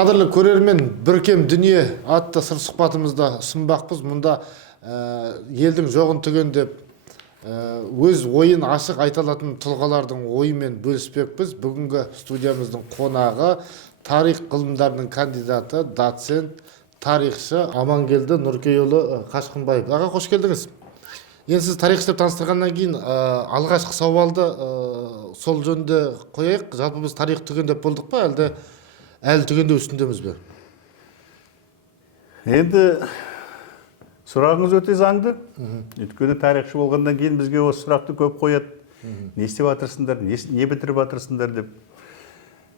Қадірлі көрермен, Бүркем дүние атты сыр сұхбатымызда ұсынбақпыз. Мұнда елдің жоғын түгендеп, өз ойын ашық айта алатын тұлғалардың ойымен бөліспекпіз. Бүгінгі студиямыздың қонағы тарих ғылымдарының кандидаты, доцент, тарихшы Амангелді Нұркейұлы Қашқынбаев. Аға, қош келдіңіз. Енді сіз тарих деп таныстырғаннан кейін алғашқы сауалды сол жөнде қояйық. Жалпы біз тарих түгендеп болдық па, әлі түгендеу үстіндеміз бе? Енді сұрағыңыз өте заңды. Өйткені тарихшы болғаннан кейін бізге осы сұрақты көп қояды. Не істеп жатырсыңдар, не бітіріп жатырсыңдар деп.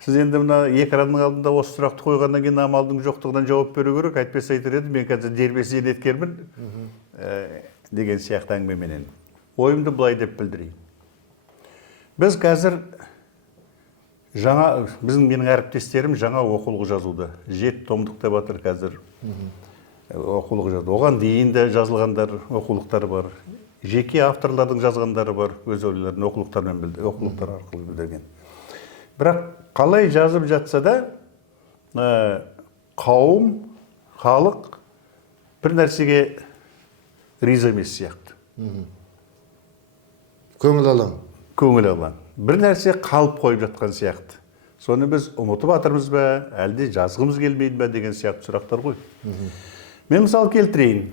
Сіз енді мына экранның алдында осы сұрақты қойғаннан кейін амалдың жоқтығынан жауап беру керек. Әйтпесе айтар едім, мен қазір дербес зейнеткермін деген сияқты әңгімеменен. Ойымды былай деп білдірейін. Біз қазір менің әріптестерім жаңа оқулық жазуда. 7 томдық деп жатыр қазір оқулық жазды. Оған дейін де жазылғандар оқулықтар бар. Жеке авторлардың жазғандары бар, өз ойларын оқулықтар арқылы білдірген. Бірақ қалай жазып жатса да, қауым, халық бір нәрсеге риза емес сияқты. Көңіл алаң. Көңіл алаң. Бір нәрсе қалып қойып жатқан сияқты. Соны біз ұмытып жатырмыз ба, әлде жазғымыз келмейді бе деген сияқты сұрақтар ғой. Мен мысал келтірейін.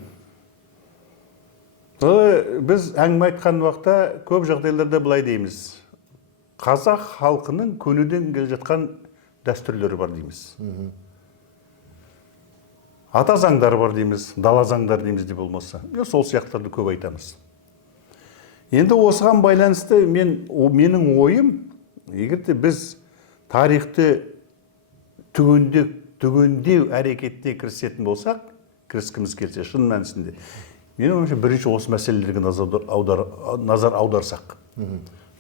Біз әңгіме айтқан уақытта көп жағдайларда былай дейміз. Қазақ халқының көнеден келе жатқан дәстүрлері бар дейміз. Ата заңдары бар дейміз, дала заңдары дейміз де болмаса. Сол сияқтарды көп айтамыз. Енді осыған байланысты менің ойым, егерде біз тарихты түгендеу әрекетіне кірісетін болсақ, кіріскіміз келсе, шын мәнісінде, менің ойымша бірінші осы мәселелерге назар аударсақ.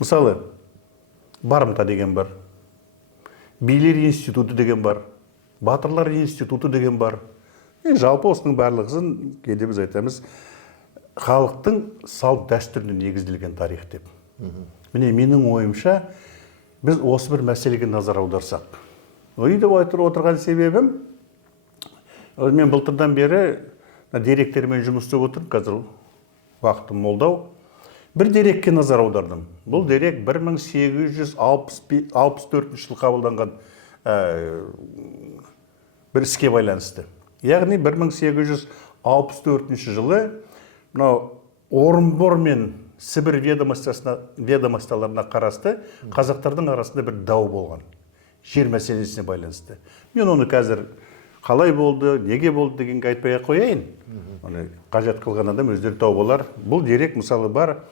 Мысалы, барымта деген бар, билер институты деген бар, батырлар институты деген бар. Жалпы осының барлығын кейде біз айтамыз, халықтың салт дәстүріне негізделген тарих деп. Міне менің ойымша, біз осы бір мәселеге назар аударсақ. Деп отырған себебім, мен былтырдан бері деректермен жұмыс істеп отырмын, қазір уақытым молдау. Бір дерекке назар аудардым. Бұл дерек 1864 жылы қабылданған бір іске байланысты. Яғни 1864 жылы Орынбор мен Сібір ведомстволарына қарасты қазақтардың арасында бір дау болған. Жер мәселесіне байланысты. Мен оны қазір қалай болды, неге болды дегенге айтпай қояйын. Қажет қылған адам өздері тауып алар. Бұл дерек мысалы бар,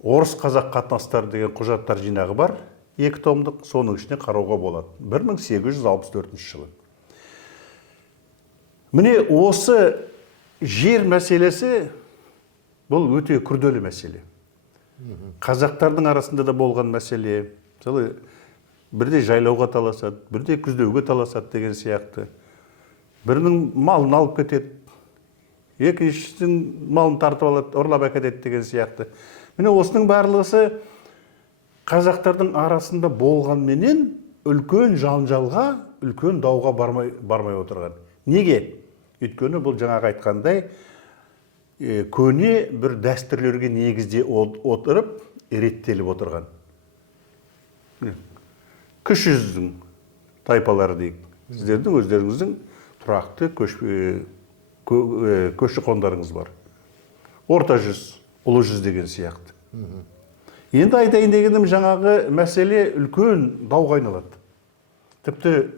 орыс-қазақ қатынастары деген құжаттар жинағы бар, 2 томдық, соның ішіне қарауға болады. 1864 жылы. Міне осы жер мәселесі бұл өте күрделі мәселе. Қазақтардың арасында да болған мәселе. Мысалы, бірде жайлауға таласады, бірде күздеуге таласады деген сияқты. Бірінің малын алып кетеді, екіншісінің малын тартып алады, ұрлап әкетеді деген сияқты. Міне осының барлығы қазақтардың арасында болғанменен үлкен жанжалға, үлкен дауға бармай отырған. Неге? Өйткені бұл жаңағы айтқандай, көне бір дәстүрлерге негізде отырып, реттеліп отырған. Кіші жүздің тайпалары дейік. Сіздердің өздеріңіздің тұрақты көші қондарыңыз бар. Орта жүз, ұлы жүз деген сияқты. Енді айтайын дегенім, жаңағы мәселе үлкен дауға айналады. Тіпті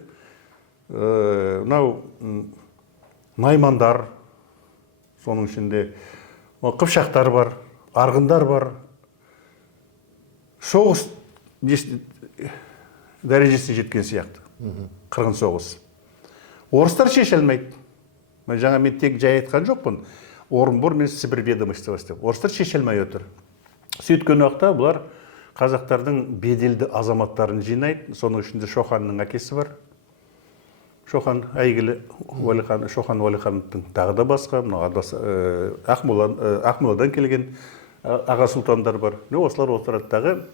наймандар, соның ішінде қыпшақтар бар, арғындар бар. Соғыс дәрежесіне жеткен сияқты. Қырғын соғыс. Орыстар шеше алмайды. Жаңа мен тек жай айтқан жоқпын. Орынбор мен Сібір ведомствосы. Орыстар шеше алмай отыр. Сөйткен уақытта бұлар қазақтардың беделді азаматтарын жинайды. Соның ішінде Шоханның әкесі бар. Шохан әйгілі Шохан Уәлихановтың тағы да басқа, Ақмоладан келген аға сұлтандар бар. Осылар отырады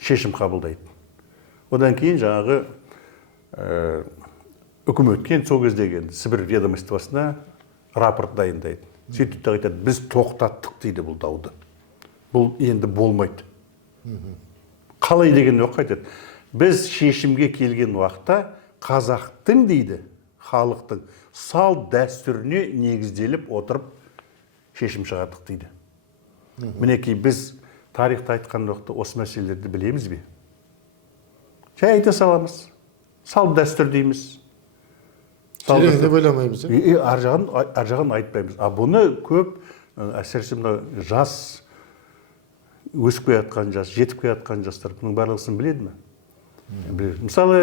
шешім қабылдайды. Одан кейін жаңағы үкіметке сол кездегі Сібір ведомствосына рапорт дайындайды. Сөйтіп те айтады, біз тоқтаттық дейді бұл дауды. Бұл енді болмайды. Қалай деген уақыт айтады. Біз шешімге келген уақытта қазақтың дейді, халықтың сал дәстүріне негізделіп отырып шешім шығардық дейді. Мінекей біз тарихта айтқан уақытта осы мәселелерді білеміз бе? Жай айта саламыз. Сал дәстүр дейміз. Тереңде байламаймыз. Ар жағын айтпаймыз. Бұны көп әсіресе мына жас, өсіп келе жатқан жас, жетіп келе жатқан жастар бұның барлығысын біледі ме? Біледі. Мысалы,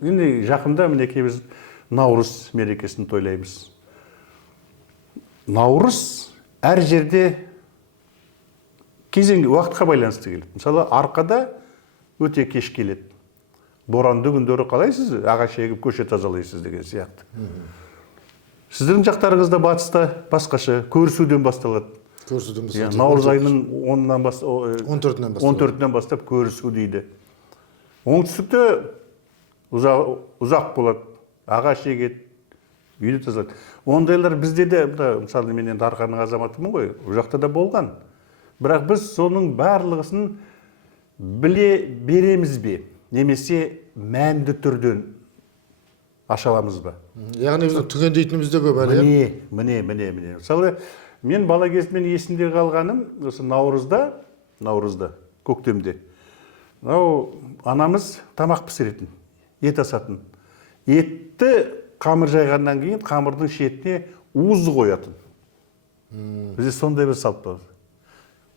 жақында мінекей біз Наурыз мерекесін тойлаймыз. Наурыз әр жерде кезеңге, уақытқа байланысты келеді. Мысалы, арқада өте кеш келеді. Боранды күндері қалайсыз? Ағаш егіп көше тазалайсыз деген сияқты. Сіздің жақтарыңызда батыста басқаша көрісуден басталады. Наурыз айының 14-нен бастап көрісу дейді. Оңтүстікте ұзақ болады. Ағаш егеді, үйді тазалайды. Ондайлар бізде де, мысалы мен енді Арқаның азаматымын ғой, ол жақта да болған. Бірақ біз соның барлығысын біле береміз бе? Немесе мәнді түрден аша аламыз ба? Яғни біздің түгендейтініміз де көп әлі. Міне. Мысалы, мен бала кезімнен есімде қалғаным, осы Наурызда, көктемде. Анамыз тамақ пісіретін, ет асатын. Етті қамыр жайғаннан кейін қамырдың шетіне уыз қоятын. Бізде сондай бір салт бар.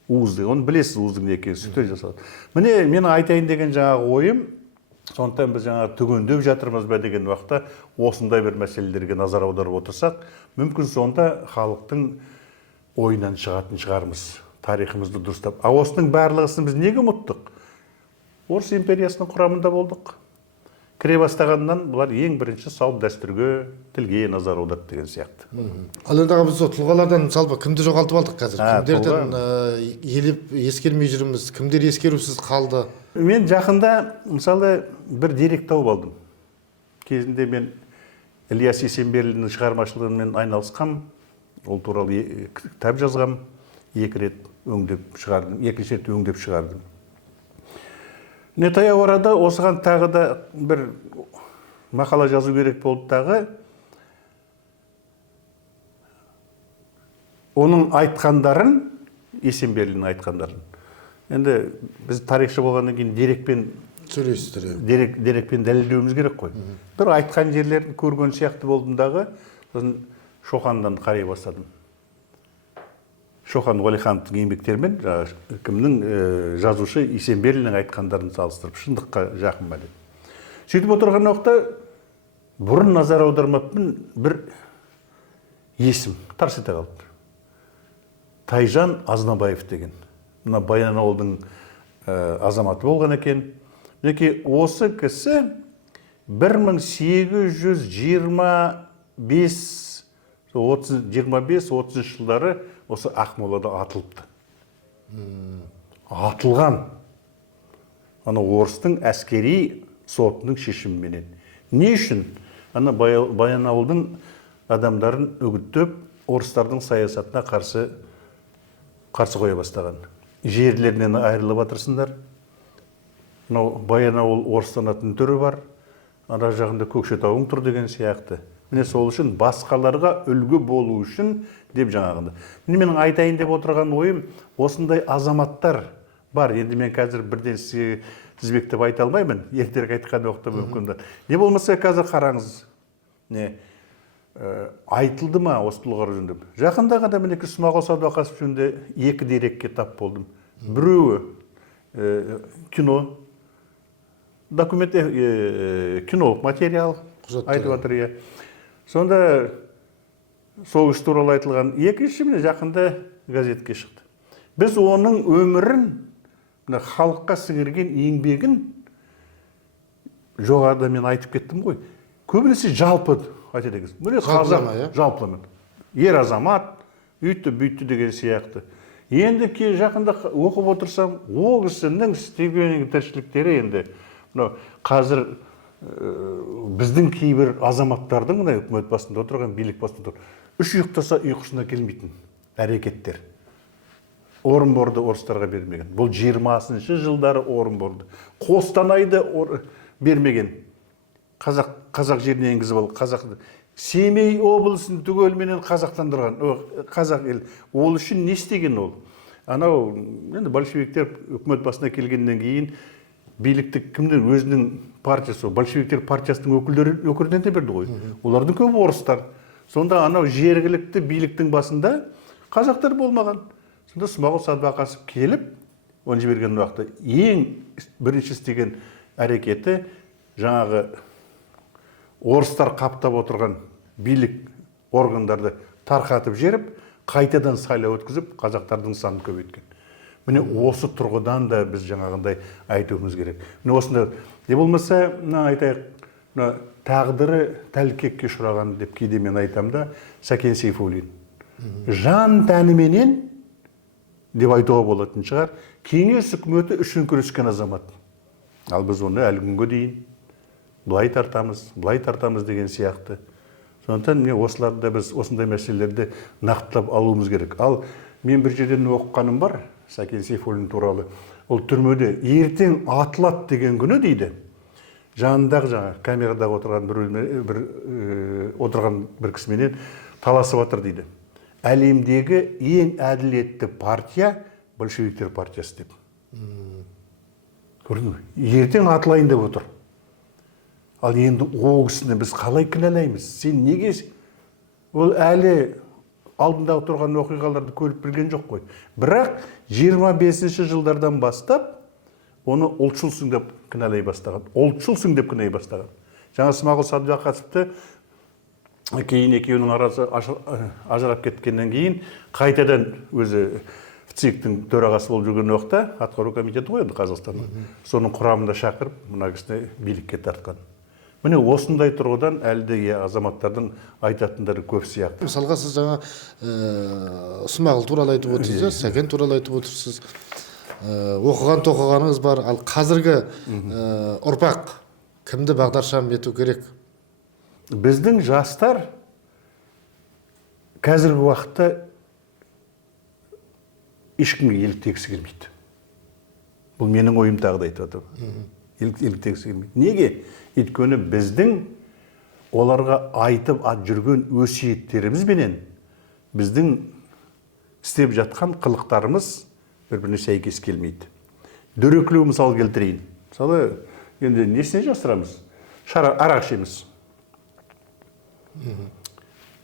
Уызды, оны білесіз, уыздың не екенін, сүттен жасалады. Міне, мен айтайын деген жаңағы ойым, сондықтан біз жаңағы түгендеп жатырмыз ба деген уақытта осындай бір мәселелерге назар аударып отырсақ, мүмкін сонда халықтың ойынан шығатын шығармыз, тарихымызды дұрыстап. Осының барлығысын біз неге ұмыттық? Орыс империясының құрамында болдық. Кіре бастағаннан бұлар ең бірінші салт дәстүрге, тілге назар аударды деген сияқты. Ал енді біз тұлғалардан мысалы кімді жоғалтып алдық қазір? Кімдерден елеп ескермей жүрміз? Кімдер ескерусіз қалды? Мен жақында мысалы бір дерек тауып алдым. Кезінде мен Ілияс Есенберлиннің шығармашылығымен айналысқам. Ол туралы кітап жазғам. 2 рет өңдеп шығардым, 2-ші рет өңдеп шығардым. Не таяу арада осыған тағы да бір мақала жазу керек болды тағы. Оның айтқандарын, Есенберлиннің айтқандарын. Енді біз тарихшы болғаннан кейін дерекпен сөйлейсіздер. Дерекпен дәлелдеуіміз керек қой. Бір айтқан жерлерін көрген сияқты болдым дағы, сосын Шоқаннан қарай бастадым. Шоқан Уәлихановтың еңбектерімен кімнің жазушы Есенберлиннің айтқандарын салыстырып, шындыққа жақын ба деді. Сөйтіп отырған уақытта бұрын назар аудармаппын, бір есім тарс ете қалды. Тайжан Азнабаев деген. Мына Баянауылдың азаматы болған екен. Мінекей осы кісі 1825-30 жылдары осы Ақмолада атылыпты. Атылған. Ана орыстың әскери сотының шешіміменен. Не үшін? Ана Баянауылдың адамдарын үгіттеп, орыстардың саясатына қарсы қоя бастаған. Жерлерінен айырылып атырсыңдар. Баянауыл орыстанатын түрі бар. Ана жағында Көкшетауың тұр деген сияқты. Міне сол үшін басқаларға үлгі болу үшін деп жаңағында. Менің айтайын деп отырған ойым, осындай азаматтар бар. Енді мен қазір бірден сізге тізбектеп айта алмаймын. Ертерек айтқан уақытта мүмкін. Не болмаса қазір қараңыз. Айтылды ма осы тұлғалар жөнінде? Жақында ғана мінекей Смағұл Садуақасов жөнінде 2 дерекке тап болдым. Біреуі кино, документ, кинолық материал айтып жатыр. Сонда соғыс туралы айтылған. Екінші міне жақында газетке шықты. Біз оның өмірін, халыққа сіңірген еңбегін жоғарыда мен айтып кеттім ғой. Көбінесе жалпы айтады. Міне қазақ жалпы. Ер азамат, үйтті деген сияқты. Енді жақында оқып отырсам, ол кісінің істеген тіршіліктері енді мынау қазір біздің кейбір азаматтардың мына үкімет басында отырған, билік басында отырған үш ұйықтаса ұйқысына келмейтін әрекеттер. Орынборды орыстарға бермеген. Бұл 20-шы жылдары Орынборды. Қостанайды бермеген. Қазақ жеріне енгізіп алып, қазақты. Семей облысын түгелменен қазақтандырған. Қазақ ел. Ол үшін не істеген ол? Анау, енді большевиктер үкімет басына келгеннен кейін билікті кімдер өзінің партиясы, большевиктер партиясының өкілдеріне де берді ғой. Олардың көбі орыстар. Сонда анау жергілікті биліктің басында қазақтар болмаған. Сонда Смағұл Садуақасов келіп, оны жіберген уақытта ең бірінші істеген әрекеті жаңағы орыстар қаптап отырған билік органдарды тарқатып жеріп, қайтадан сайлау өткізіп, қазақтардың санын көбейткен. Міне осы тұрғыдан да біз жаңағындай айтуымыз керек. Міне осында не болмаса, айтайық, тағдыры тәлкекке ұшыраған деп кейде мен айтам да, Сәкен Сейфуллин. Жан тәніменен деп айтуға болатын шығар, кеңес үкіметі үшін күрескен азамат. Ал біз оны әлі күнге дейін былай тартамыз деген сияқты. Сондықтан осыларды біз осындай мәселелерді нақтылап алуымыз керек. Ал мен бір жерден оқығаным бар, Сәкен Сейфуллин туралы. Ол түрмеде ертең атылады деген күні дейді. Жанындағы камерадағы отырған бір кісіменен таласып жатыр дейді. Әлемдегі ең әділетті партия большевиктер партиясы деп. Көрдің бе? Ертең атылайын деп отыр. Ал енді ол кісіні біз қалай кінәлаймыз? Сен неге? Ол әлі алдында отырған оқиғаларды көріп білген жоқ қой. Бірақ 25-ші жылдардан бастап оны ұлтшылсың деп кінәлай бастаған. Ұлтшылсың деп кінәлай бастаған. Жаңа Смағұл Садуақасовты кейін екеуінің арасы ажырап кеткеннен кейін қайтадан өзі ЦИК-тің төрағасы болып жүрген уақытта атқару комитеті ғой енді Қазақстанның. Соның құрамында шақырып, мына кісіні билікке тартқан. Міне осындай тұрғыдан әлде азаматтардың айтатындары көп сияқты. Мысалға сіз жаңа Смағұл туралы айтып отырсыз, Сәкен туралы айтып отырсыз. Оқыған тоқығаныңыз бар. Ал қазіргі ұрпақ кімді бағдаршам ету керек? Біздің жастар қазіргі уақытта ешкімге еліктегісі келмейді. Бұл менің ойым тағы да айтып отырмын. Еліктегісі келмейді. Неге? Өйткені біздің оларға айтып жүрген өсиеттерімізбенен біздің істеп жатқан қылықтарымыз бір-біріне сәйкес келмейді. Дөрекілеу мысал келтірейін. Мысалы, енді несіне жасырамыз? Арақ ішеміз.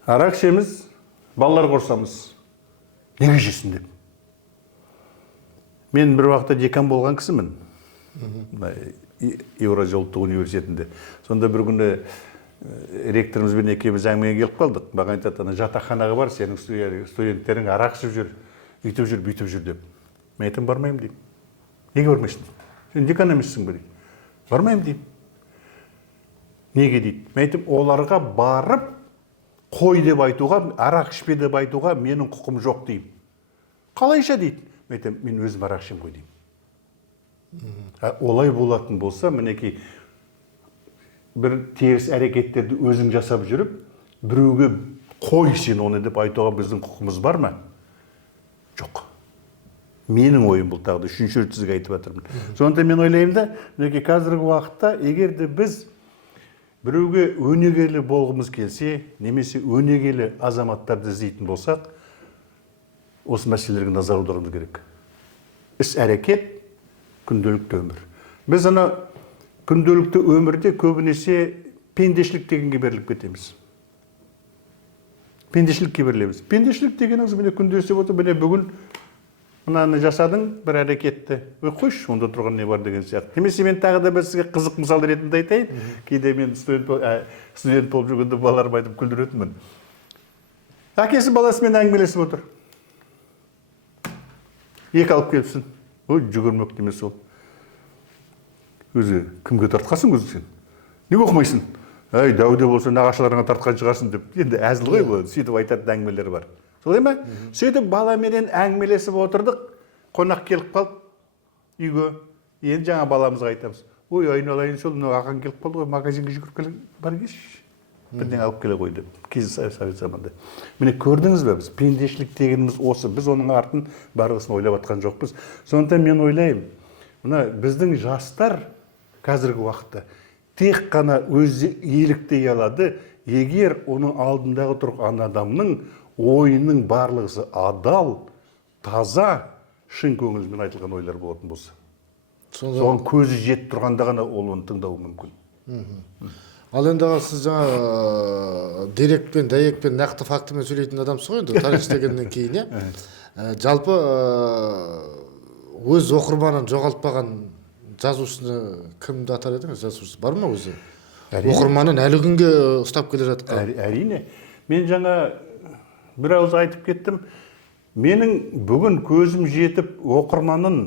Арақ ішеміз, балалар қорсамыз. Неге жесін деп? Мен бір уақытта декан болған кісімін. Еуразия ұлттық университетінде. Сонда бір күні ректорымызбен екеуміз әңгімеге келіп қалдық. Маған айтады, жатақханаға бар, сенің студенттерің арақ ішіп жүр, үйтіп жүр, бүйтіп жүр деп. Мен айтам, бармаймын деймін. Неге бармайсың? Сен декан емессің бе дейді. Бармаймын деймін. Неге дейді? Мен айтам, оларға барып қой деп айтуға, арақ ішпе деп айтуға менің құқым жоқ деймін. Қалайша дейді? Мен айтам, мен өзім арақ ішемін ғой деймін. Олай болатын болса, мінекей бір теріс әрекеттерді өзің жасап жүріп, біреуге қой сен оны деп айтуға біздің құқымыз бар ма? Жоқ. Менің ойым бұл тағы да үшінші рет сізге айтып жатырмын. Сондықтан мен ойлаймын да, мінекей қазіргі уақытта егер де біз біреуге өнегелі болғымыз келсе, немесе өнегелі азаматтарды іздейтін болсақ, осы мәселелерге назар аударуымыз керек. Іс-әрекет, күнделікті өмір. Біз ана күнделікті өмірде көбінесе пендешілік дегенге беріліп кетеміз. Пендешілікке берілеміз. Пендешілік дегеніңіз міне күнде істеп отыр, міне бүгін мынаны жасадың бір әрекетті. Қойшы, онда тұрған не бар деген сияқты. Немесе мен тағы да бір сізге қызық мысал ретінде айтайын. Кейде мен студент болып жүргенде балаларыма айтып күлдіретінмін. Әкесі баласымен әңгімелесіп отыр. Екі алып келіпсін. Ой, жүгірмек демес ол. Өзі кімге тартқасың өзі сен? Не оқымайсың? Әй, дәуде болса нағашыларыңа тартқан шығарсың деп. Енді әзіл ғой бұл, сөйтіп айтатын әңгімелері бар. Солай ма? Сөйтіп баламенен әңгімелесіп отырдық, қонақ келіп қалып үйге. Енді жаңа баламызға айтамыз. ой айналайын сол мынау ағаң келіп қалды ғой, магазинге жүгіріп келе бар келші бірдеңе алып келе ғой деп, совет заманда. Міне көрдіңіз бе, біз пендешілік дегеніміз осы, біз оның артын барғысын ойлап жатқан жоқпыз. Сондықтан мен ойлаймын, мына біздің жастар қазіргі уақытта тек қана өзі еліктей алады, егер оның алдындағы тұрған адамның ойының барлығы адал, таза, шын көңілмен айтылған ойлар болатын болса. Соған көзі жетіп тұрғанда ғана ол оны тыңдауы мүмкін. Ал енді сіз жаңа дерекпен, дәйекпен, нақты фактімен сөйлейтін адамсыз ғой енді, тарих дегеннен кейін, жалпы өз оқырманын жоғалтпаған жазушыны кімді атар едіңіз? Жазушы бар ма өзі? Оқырманын әлі күнге ұстап келе жатқан. Әрине. Мен жаңа бір ауыз айтып кеттім. Менің бүгін көзім жетіп оқырманын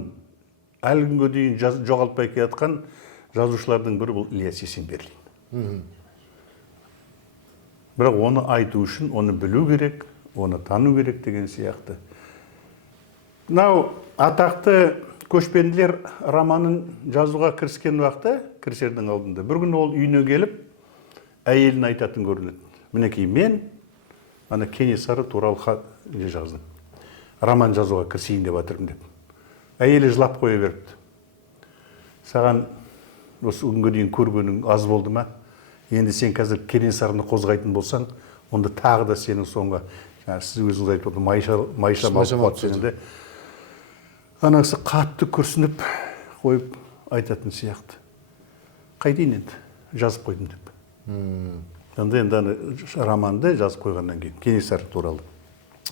әлі күнге дейін жоғалтпай келатқан жазушылардың бірі бұл Ілияс Есенберлин. Бірақ оны айту үшін оны білу керек, оны тану керек деген сияқты. Мынау атақты көшпенділер романын жазуға кіріскен уақытта, кірісердің алдында, бір күні ол үйіне келіп, әйелін айтатын көрінеді. Мінекей мен ана Кенесары туралы жаздым. Роман жазуға кірісейін деп жатырмын деп. Әйелі жылап қоя беріпті. Саған осы күнге дейін көргенің аз болды ма? Енді сен қазір Кенесарыны қозғайтын болсаң, онда тағы да сенің соңға, сіз өзіңіз айтып отырған майша мауқат дегенде, ана кісі қатты күрсініп қойып айтатын сияқты. Қайтейін енді, жазып қойдым деп. Енді романды жазып қойғаннан кейін, Кенесары туралы.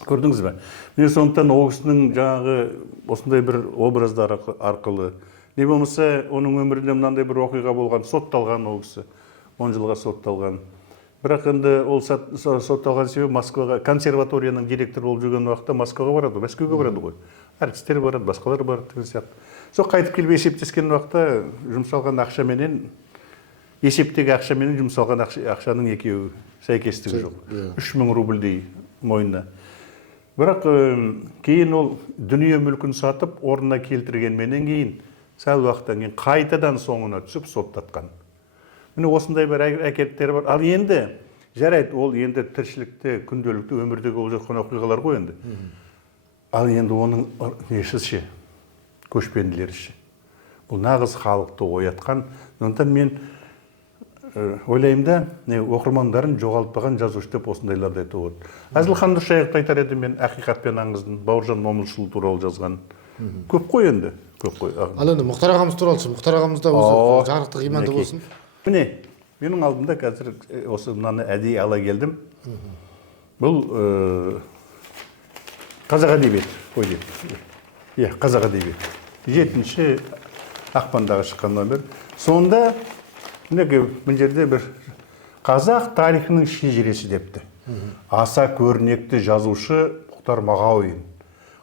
Көрдіңіз бе? Мен сондықтан ол кісінің жаңағы осындай бір образдар арқылы, не болмаса оның өмірінде мынандай бір оқиға болған, сотталған ол кісі, 10 жылға сотталған. Бірақ енді ол сотталған себебі Москваға, консерваторияның директор болып жүрген уақытта Москваға барады, Мәскеуге барады ғой. Әртістер барады, басқалар барады деген сияқты. Сол қайтып келіп есептескен уақытта жұмсалған ақшаменен, есептегі ақшаменен жұмсалған ақшаның екеуі сәйкестігі жоқ. 3000 рубльдей мойнына. Бірақ кейін ол дүние мүлкін сатып, орнына келтіргенменен кейін, сәл уақыттан кейін қайтадан соңына түсіп соттатқан. Міне осындай бір әкеліктері бар. Ал енді жарайды, ол енді тіршілікте, күнделікті өмірдегі болып жатқан оқиғалар ғой енді. Ал енді оның нешісі, көшпенділері. Бұл нағыз халықты оятқан. Сондықтан мен ойлаймын да, оқырмандарын жоғалтпаған жазушы деп осындайларды айтып отыр. Әзілхан Нұршайықовты айтар едім мен, Ақиқат пен аңыздың, Бауыржан Момышұлы туралы жазған. Көп қой енді, көп қой. Ал енді Мұхтар ағамыз туралы, Мұхтар ағамыз да өзі жарықтық иманды болсын. Міне, менің алдымда қазір осы мынаны әдейі ала келдім. Бұл қазақ әдебиеті, ой деп. Иә, қазақ әдебиеті. 7-ші ақпандағы шыққан номер. Сонда мына жерде бір қазақ тарихының шежіресі депті. Аса көрнекті жазушы Мұхтар Мағауин.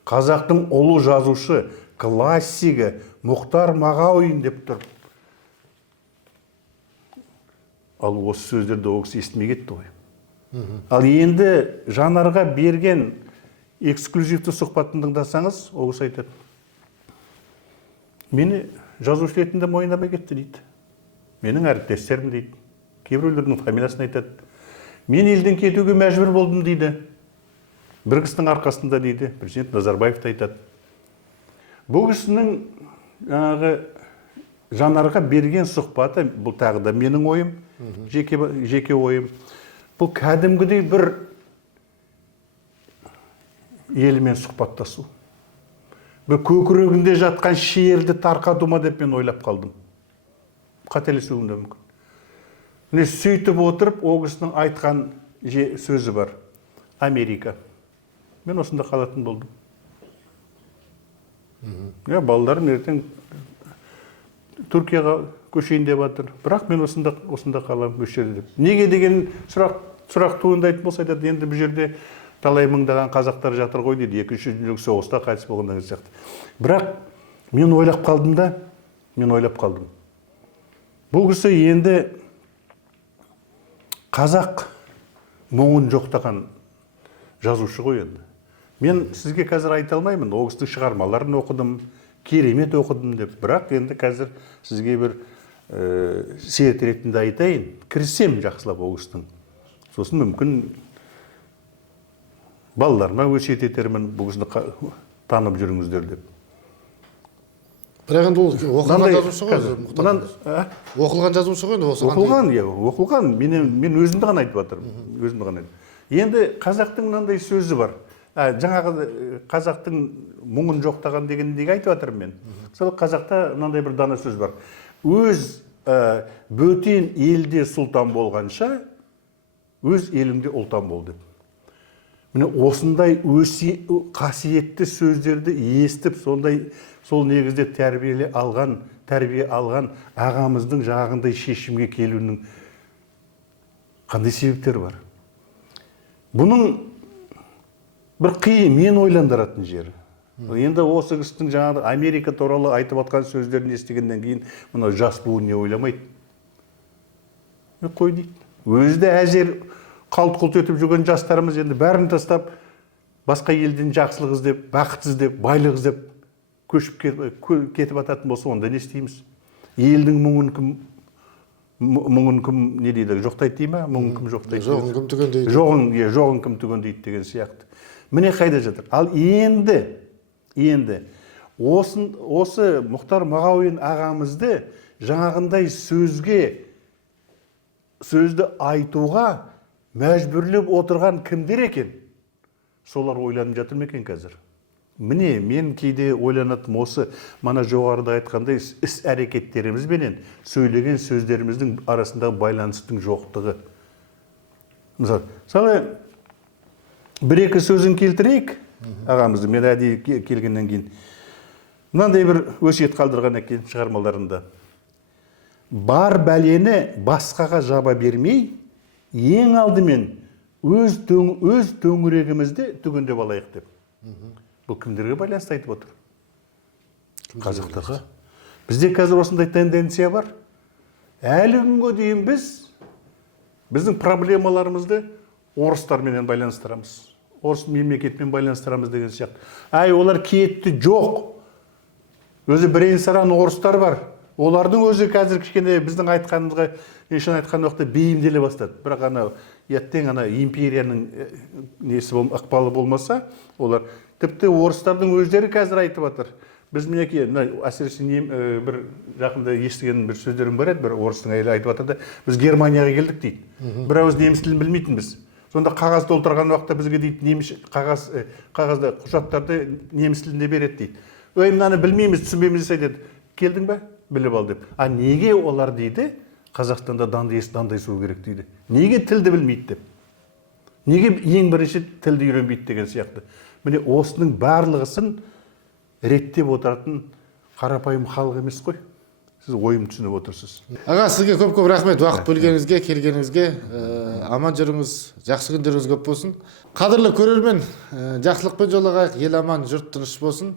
Қазақтың ұлы жазушы, классигі Мұхтар Мағауин деп тұр. Ал осы сөздерді ол кісі естімей кетті ғой. Ал енді жанарға берген эксклюзивті сұхбатын тыңдасаңыз, ол кісі айтады. Мені жазушы ретінде мойындамай кетті дейді. Менің әріптестерім дейді. Кейбіреулердің фамилиясын айтады. Мен елден кетуге мәжбүр болдым дейді. Бір кісінің арқасында дейді. Президент Назарбаев айтады. Бұл кісінің жанарға берген сұхбаты, бұл тағы да менің ойым, жеке ойым. Бұл кәдімгідей бір елмен сұхбаттасу. Бұл көкірегінде жатқан шиерді тарқату ма деп мен ойлап қалдым. Қателесуім де мүмкін. Міне сөйтіп отырып, ол кісінің айтқан сөзі бар. Америка. Мен осында қалатын болдым. Балаларым ертең Түркияға көшейін деп жатыр. Бірақ мен осында қаламын, осы жерде деп. Неге деген сұрақ туындайтын болса айтады, енді бұл жерде талай мыңдаған қазақтар жатыр ғой дейді, 2-ші дүниежүзілік соғыста қайтыс болғаннан сияқты. Бірақ мен ойлап қалдым. Бұл кісі енді қазақ мұңын жоқтаған жазушы ғой енді. Мен сізге қазір айта алмаймын, ол кісінің шығармаларын оқыдым, керемет оқыдым деп. Бірақ енді қазір сізге бір серт ретінде айтайын, кірісем жақсылап ол кісінің. Сосын мүмкін балаларыма өсиет етермін, бұл кісіні танып жүріңіздер деп. Бірақ енді ол оқылған жазушы ғой. Оқылған жазушы ғой енді. Оқылған. Мен өзімді ғана айтып жатырмын. Енді қазақтың мынандай сөзі бар. Жаңағы қазақтың мұңын жоқтаған дегендегі айтып жатырмын мен. Мысалы қазақта мынандай бір дана сөз бар. Өз бөтен елде сұлтан болғанша, өз еліңде ұлтан бол деп. Міне осындай қасиетті сөздерді естіп, сол негізде тәрбие алған ағамыздың жағындай шешімге келуінің қандай себептері бар. Бұның бір қиын, мен ойландыратын жері. Енді осы кісінің жаңағы Америка туралы айтып атқан сөздерін естігеннен кейін, мына жас буын не ойламайды? Қой дейді. Өзі де әзер қалт-құлт етіп жүрген жастарымыз енді бәрін тастап, басқа елден жақсылық іздеп, бақыт іздеп, байлық іздеп, көшіп кетіп ататын болса, онда не істейміз? Елдің мұңын кім не дейді? Жоқтайды дей ма? Мұңын кім жоқтайды? Жоғын кім түгендейді? Жоғын кім түгендейді деген сияқты. Міне қайда жатыр? Ал енді осы Мұхтар Мағауин ағамызды жаңағындай сөзді айтуға мәжбүрлеп отырған кімдер екен? Солар ойланып жатыр ма екен қазір? Міне, мен кейде ойланатым осы, мана жоғарыда айтқандай іс-әрекеттерімізбенен сөйлеген сөздеріміздің арасындағы байланыстың жоқтығы. Мысалы, бір-екі сөзін келтірейік, ағамызды, мен әдейі келгеннен кейін. Мынандай бір өсиет қалдырған екен шығармаларында. Бар бәлені басқаға жаба бермей, ең алдымен өз төңірегімізді түгендеп алайық деп. Бұл кімдерге байланысты айтып отыр? Қазақтарға. Бізде қазір осындай тенденция бар. Әлі күнге дейін біздің проблемаларымызды орыстармен байланыстырамыз. Орыс мемлекетпен байланыстырамыз деген сияқты. Олар кетті жоқ. Өзі бірен-саран орыстар бар. Олардың өзі қазір кішкене біздің айтқанымызға, ешін айтқан уақытта бейімделе бастады. Бірақ ертең империяның ықпалы болмаса, олар тіпті орыстардың өздері қазір айтып жатыр. Біз мінекей, әсіресе бір жақында естіген бір сөздерім бар еді, бір орыстың әйелі айтып жатыр, біз Германияға келдік дейді. Бір ауыз неміс тілін білмейтінбіз. Сонда қағаз толтырған уақытта бізге дейді, қағазда құжаттарды неміс тілінде береді дейді. Мынаны білмейміз, түсінбейміз айтады. Келдің бе? Біліп ал деп. Неге олар дейді, Қазақстанда дандай су керек дейді. Неге тілді білмейді деп? Неге ең бірінші тілді үйренбейді деген сияқты. Міне осының барлығысын реттеп отыратын қарапайым халық емес қой. Сіз ойымды түсініп отырсыз. Аға, сізге көп-көп рахмет уақыт бөлгеніңізге, келгеніңізге. Аман жүріңіз, жақсы күндеріңіз көп болсын. Қадірлі көрермен, жақсылықпен жолығайық, ел аман, жұрт тыныш болсын.